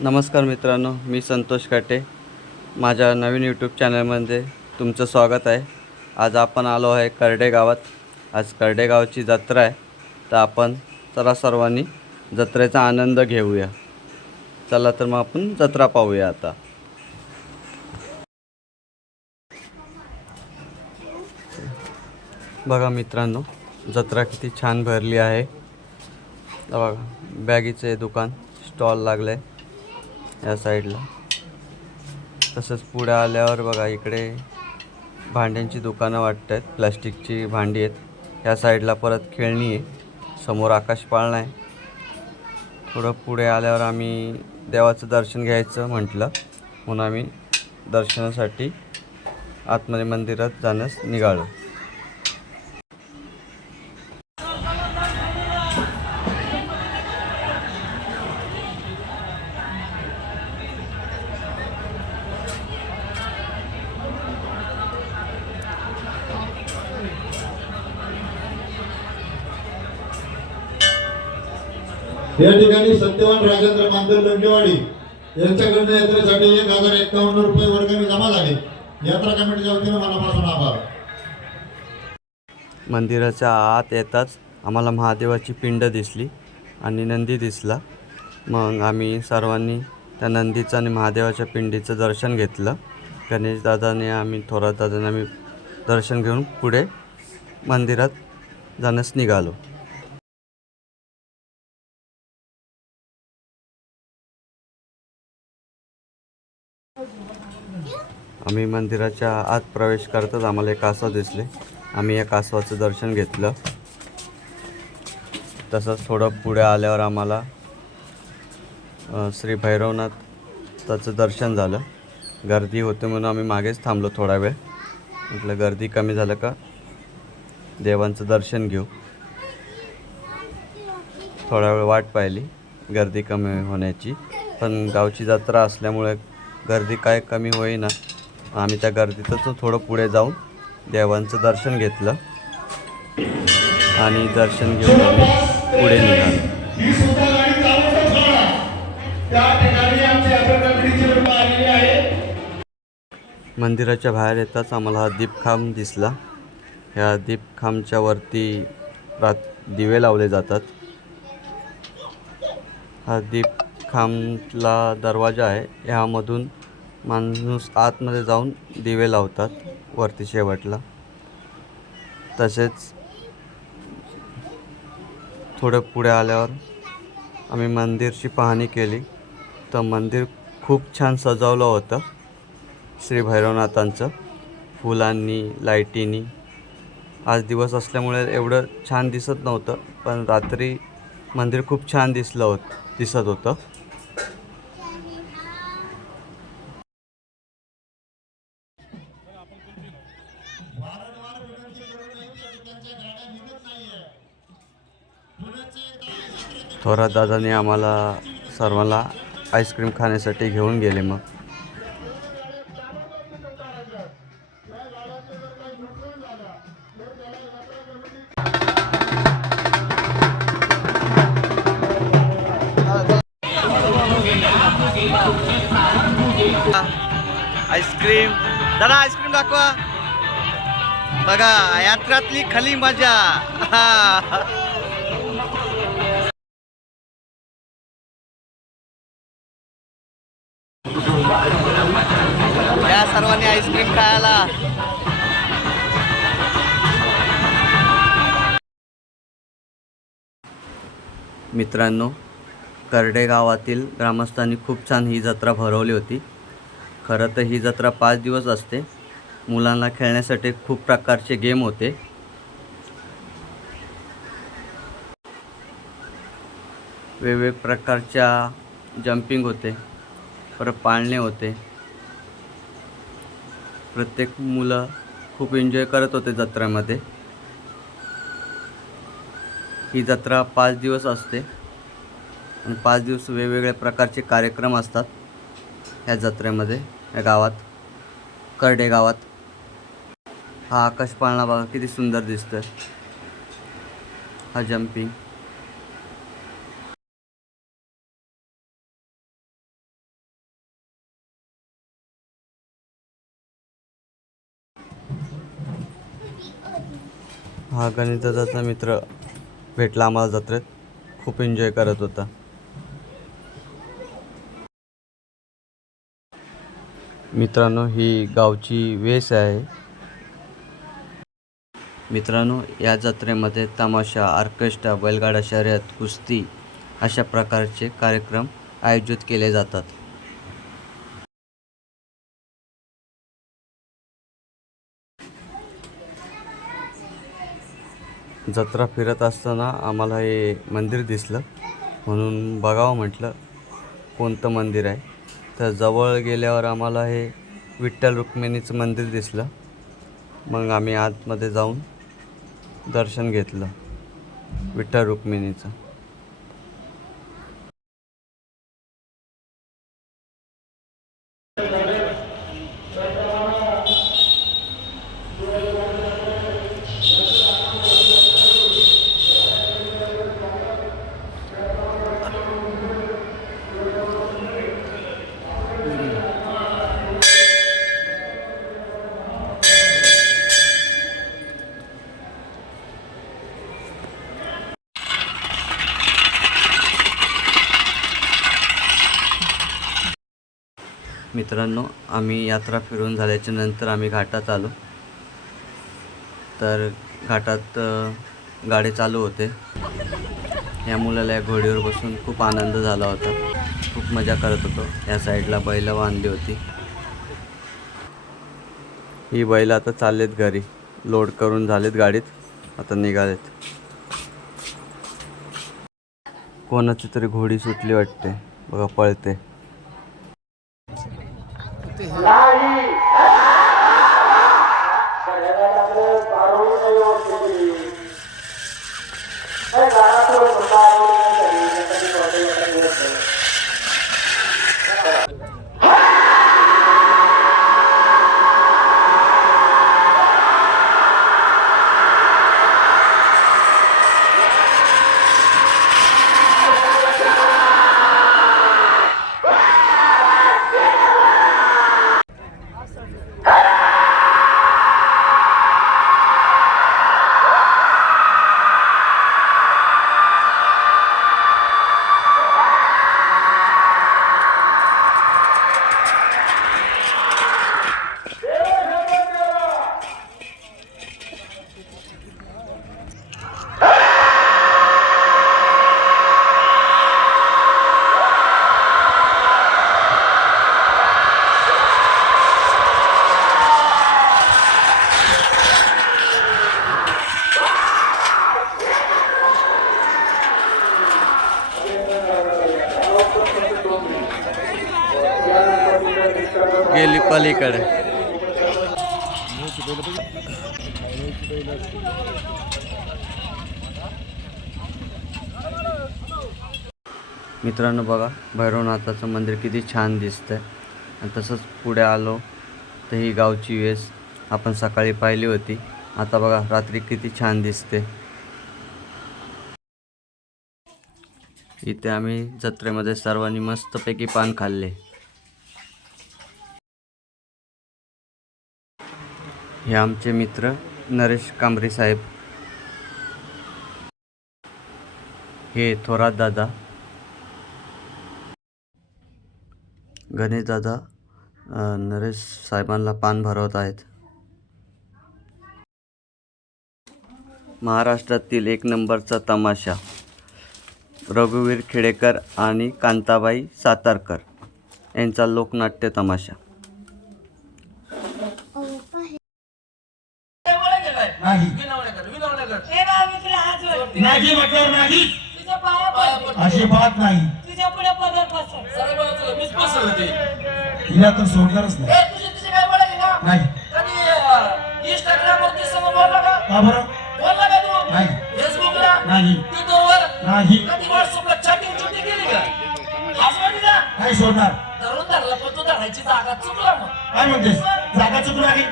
नमस्कार मित्रांनो, मी संतोष काटे. माझ्या नवीन यूट्यूब चॅनलमध्ये तुमचं स्वागत आहे. आज आपण आलो आहे करडे गावात. आज करडे गावाची जत्रा आहे, तर आपण सर्वांनी जत्रेचा आनंद घेऊया. चला तर मग आपण जत्रा पाहूया. आता बघा मित्रांनो, जत्रा किती छान भरली आहे. बघा, बॅगीचे दुकान स्टॉल लागले या साईडला. तसंच पुढे आल्यावर बघा, इकडे भांड्यांची दुकानं वाटत आहेत. प्लास्टिकची भांडी आहेत. ह्या साईडला परत खेळणी आहे. समोर आकाश पाळणा आहे. थोडं पुढे आल्यावर आम्ही देवाचं दर्शन घ्यायचं म्हटलं, म्हणून आम्ही दर्शनासाठी आतमध्ये मंदिरात जाण्यास निघालो. या ठिकाणी सत्यवान राजेंद्र मांजर लंगेवाडी यांच्याकडून यात्रेसाठी 1051 रुपये वर्गणी जमा झाले. यात्रा कमिटीच्या वतीने मनापासून आभार. मंदिराच्या आत येताच आम्हाला महादेवाची पिंड दिसली आणि नंदी दिसला. मग आम्ही सर्वांनी त्या नंदीचं आणि महादेवाच्या पिंडीचं दर्शन घेतलं. गणेश दादाने आम्ही थोरात दादाने आम्ही दर्शन घेऊन पुढे मंदिरात जाण्यास निघालो. आम्ही मंदिराच्या आत प्रवेश करताच आम्हाला एक कासव दिसले. आम्ही या कासवाचं दर्शन घेतलं. तसंच थोडं पुढे आल्यावर आम्हाला श्री भैरवनाथाचं दर्शन झालं. गर्दी होती म्हणून आम्ही मागेच थांबलो थोडा वेळ. म्हटलं गर्दी कमी झालं का देवांचं दर्शन घेऊ. थोडा वेळ वाट पाहिली गर्दी कमी होण्याची, पण गावची जत्रा असल्यामुळे गर्दी काय कमी होईना. आम्ही त्या गर्दीतच थोडं पुढे जाऊन देवांचं दर्शन घेतलं आणि दर्शन घेऊन आम्ही पुढे निघालो. मंदिराच्या बाहेर येताच आम्हाला हा दीपखांब दिसला. ह्या दीपखांबच्या वरती दिवे लावले जातात. हा दीपखांबला दरवाजा आहे. ह्यामधून माणूस आतमध्ये जाऊन दिवे लावतात वरती शेवटला. तसेच थोडं पुढे आल्यावर आम्ही मंदिरची पाहणी केली, तर मंदिर खूप छान सजवलं होतं श्री भैरवनाथांचं, फुलांनी, लाईटीनी. आज दिवस असल्यामुळे एवढं छान दिसत नव्हतं, पण रात्री मंदिर खूप छान दिसत होतं. थोरात दादाने आम्हाला सर्वांना आईस्क्रीम खाण्यासाठी घेऊन गेले. मग आईस्क्रीम दादा, आईस्क्रीम दाखवा. बघा, यात्रातली खली मजा. या सर्वांनी आईस्क्रीम खायला. मित्रांनो, करडे गावातील ग्रामस्थांनी खूप छान ही जत्रा भरवली होती. खरं तर ही जत्रा 5 दिवस असते. मुलांना खेळण्यासाठी खूप प्रकारचे गेम होते. वेगवेगळ्या प्रकारच्या जंपिंग होते, परत पाळणे होते. प्रत्येक मुलं खूप एन्जॉय करत होते जत्रेमध्ये. ही जत्रा 5 दिवस असते आणि 5 दिवस वेगवेगळ्या प्रकारचे कार्यक्रम असतात ह्या जत्रेमध्ये. या गावात, करडे गावात, हा आकाश पाळणा बघा किती सुंदर दिसतोय. हा जंपिंग हा गणिताचा मित्र भेटला आम्हाला जत्रेत, खूप एन्जॉय करत होता. मित्रांनो, ही गावची वेस आहे. मित्रांनो, या जत्रेमध्ये तमाशा, ऑर्केस्ट्रा, बैलगाडा शर्यत, कुस्ती अशा प्रकारचे कार्यक्रम आयोजित केले जातात. जत्रा फिरत असताना आम्हाला हे मंदिर दिसलं, म्हणून बघावं म्हटलं कोणतं मंदिर आहे. तर जवळ गेल्यावर आम्हाला हे विठ्ठल रुक्मिणीचं मंदिर दिसलं. मग आम्ही आतमध्ये जाऊन दर्शन घेतलं विठ्ठल रुक्मिणीचं. मित्रांनो, आम्ही यात्रा फिरून झाल्याच्या नंतर आम्ही घाटात आलो. तर घाटात गाडे चालू होते. या मुलाला या घोडीवर बसून खूप आनंद झाला होता. खूप मजा करत होतो. या साईडला बैलं बांधली होती. ही बैलं आता चाललेत घरी, लोड करून झालेत गाडीत, आता निघालेत. कोणाची तरी घोडी सुटली वाटते, बघा पळते. गेली पलीकडे. मित्रांनो, बघा भैरवनाथाचं मंदिर किती छान दिसतंय. आणि तसंच पुढे आलो तर ही गावची वेस आपण सकाळी पाहिली होती. आता बघा रात्री किती छान दिसते. इथे आम्ही जत्रेमध्ये सर्वांनी मस्तपैकी पान खाल्ले. हे आमचे मित्र नरेश कांबरे साहेब, हे थोरात दादा, गणेश दादा नरेश साहेबांना पान भरवत आहेत. महाराष्ट्रातील एक नंबरचा तमाशा, रघुवीर खेडेकर आणि कांताबाई सातारकर यांचा लोकनाट्य तमाशा. नाही म्हटल्यावर नाही, अजिबात नाही. हिला तर सोडणारच नाही. नाही का बरं? नाही नाही नाही नाही सोडणार. काय म्हणतेस? जागा चुकून आली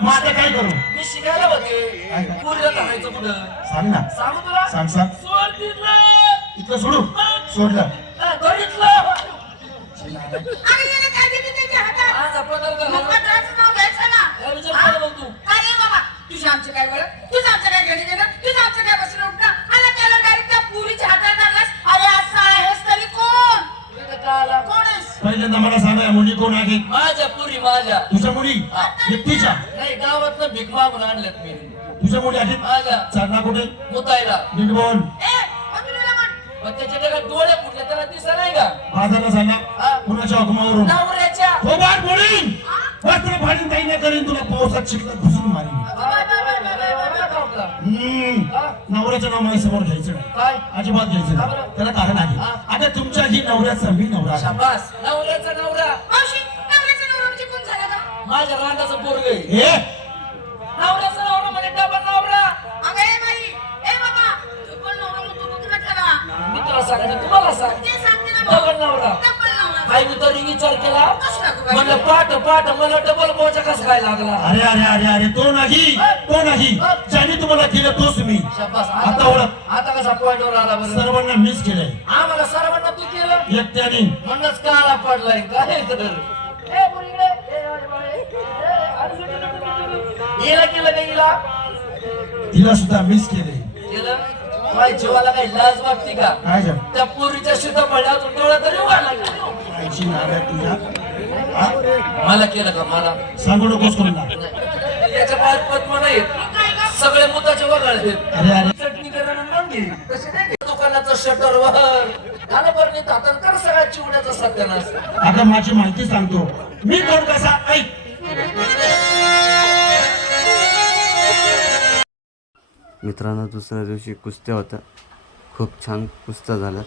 मग आता काय करू? मी शिकायला होते पूर्ण करायचं पुढं. सांग ना, सांगू तुला? सांग सांग. सोड तिथलं. इथलं सोडू? सोडलं. बघितलं. आज आपण तर घराला- तुझ्या आमचं काय वेळ तुझं आमचं काय पहिल्यांदा मला सांगा या मुली कोण आहेत? माझ्या पुरी माझ्या तुझ्या मुली एकटीच्या? नाही गावातनं भीक मागून आणल्यात मी तुझ्या मुली आहेत? माझ्या चालना कुठे? मुतायला नीट बोल. पण त्याच्या डोळ्यात डोळे फुटले त्याला दिसत नाही का बाजारला चालला हा. कुणाच्या हुकुमावरून? नवऱ्याच्या हो बाळ बोलीन वस्त्र फाडून काही नाही करीन तुला पावसात चिखलात घुसून मारीन. नवऱ्याचं नाव माझ्या समोर घ्यायचं नाही, काय अजिबात घ्यायचं का नाही. बरं? त्याला कारण आहे. हा. आता तुमच्या ही नवऱ्याचा मी नवरा आहे. शाबास नवऱ्याचा नवरा मावशी, नवऱ्याचा नवरा म्हणजे कोण झाला का? माझ्या रांडाचं पोरग आहे हे नवऱ्याचा नवरा म्हणजे डबल नवरा अगं ए बाई, ए बाबा, तू पण नवरा म्हणतो बघ तुला ठरवा. मी तुला सांगते तुम्हाला सांग ते सांगते ना मग. डबल नवरा डबल नवरा. आई मी तरी विचार केला कसला तू बाई? म्हणलं पाठ मला डबल मोजा कसा काय लागला अरे अरे अरे अरे तो नाही तो नाही ज्याने तुम्हाला केलं तोच मी. शाबास आता ओळख. आता कसा पॉइंटवर आला बरं सर्वांना मिस केलंय आम्हाला सर्वांना तू केलं एकट्याने. म्हणूनच काळा पडलाय काय तर ए मुलीकडे ए अरे बाळे, ए, अरे, हिला केलं नाही हिला तिला सुद्धा मिस केलंय. केलं माझ्या जीवाला काही लाज वाटते का काय झालं? त्या पोरीच्या शिता पडल्या डोळा तरी उघडला कायची नाव आहे तुझ्या? हा? मला केलं का मला सांगू नकोस कोणाला. याच्या पायात पद्म नाहीत सगळे मुताचे वगळले अरे अरे चटणी करायला मांगी तशी नाही दुकानाचं शटर वर झालं बरं नाही हातात कर सगळ्या चिवड्याचा सत्यानाश आता माझी माहिती सांगतो मी कोण कसा ऐक. मित्रांनो दुसऱ्या दिवशी कुस्त्या होत्या, खूप छान कुस्त्या झाल्या.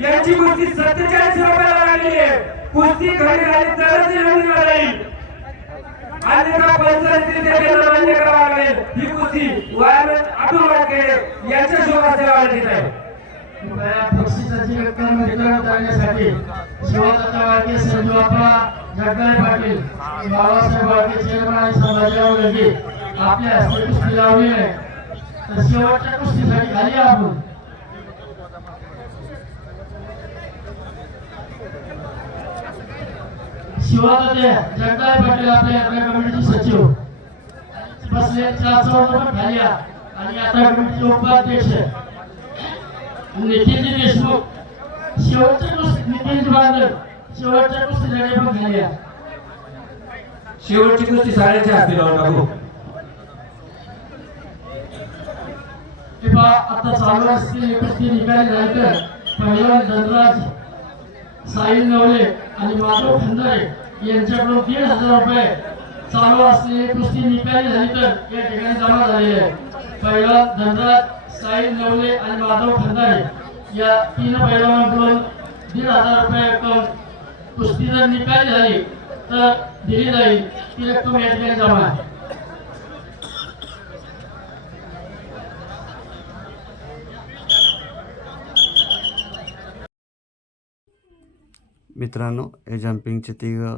यांची कुस्ती 47 रुपयाला लागली आहे. कुस्ती घरी आली तरच निवडून राहील. अन्यथा पंचायतीने केलं मान्य करावं लागेल. ही कुस्ती वायरमॅन अतुल वाटके यांच्या शोभास ठेवायला देत आहे. बक्षिसाची रक्कम वितरण करण्यासाठी शिवदत्त वाळके, संजूबापा जगदाळे पाटील, बाबासाहेब वाळके चेअरमन आणि संभाजीराव लगे आपल्या हस्ते कुस्ती लावली आहे. तर शेवटच्या कुस्तीसाठी खाली आपण शिवदत्त जगदाळे पाटील आपल्या यात्रा कमिटीचे सचिव बसले 400 पण खाली या. आणि यात्रा कमिटीचे उपाध्यक्ष निखिलजी देशमुख शेवटच्या कुस्ती निखिलजी बांधव शेवटच्या कुस्ती लढे पण खाली या. शेवटची कुस्ती साड्याच्या हाती लावून टाकू. किंवा आता चालू असलेली कुस्ती निकाली झाली तर पहिलवान धनराज साहिल नवले आणि माधव खंदारे यांच्याकडून 1,500 रुपये चालू असलेली कुस्ती निकाली झाली तर या ठिकाणी जमा झालेली आहे. पहिलवान धनराज साहिल नवले आणि माधव खंदारे या 3 पैलवानांकडून 1,500 रुपये रक्कम कुस्ती जर निकाली झाली तर दिली जाईल. ती रक्कम या ठिकाणी जमा आहे. मित्रांनो हे जम्पिंगचे तिघं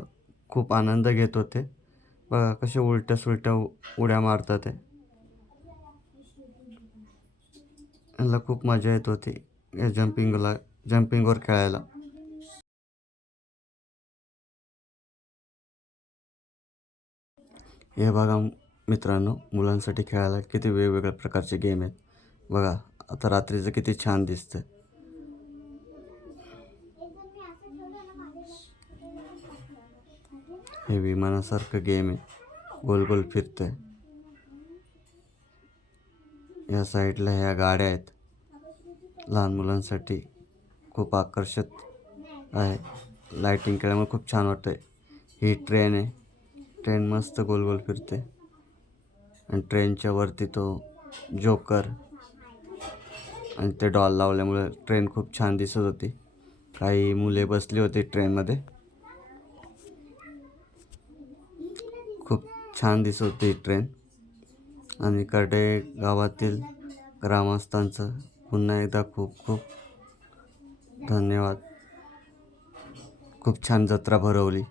खूप आनंद घेत होते. बघा कसे उलट्या सुलट्या उड्या मारतात ते. यांना खूप मजा येत होती या जम्पिंगवर खेळायला. हे बघा मित्रांनो मुलांसाठी खेळायला किती वेगवेगळ्या प्रकारचे गेम आहेत. बघा आता रात्रीचं किती छान दिसतं. हे विमानासारखं गेम आहे, गोल गोल फिरतंय. या साईडला ह्या गाड्या आहेत लहान मुलांसाठी, खूप आकर्षक आहे. लाइटिंग केल्यामुळे खूप छान वाटतंय. ही ट्रेन आहे, ट्रेन मस्त गोल गोल फिरते आणि ट्रेनच्या वरती तो जोकर आणि ते डॉल लावल्यामुळे ट्रेन खूप छान दिसत होती. काही मुले बसली होती ट्रेनमध्ये, खूप छान दिसत होती ट्रेन. आणि कर्डे गावातील ग्रामस्थांचं पुन्हा एकदा खूप खूप धन्यवाद. खूप छान जत्रा भरवली.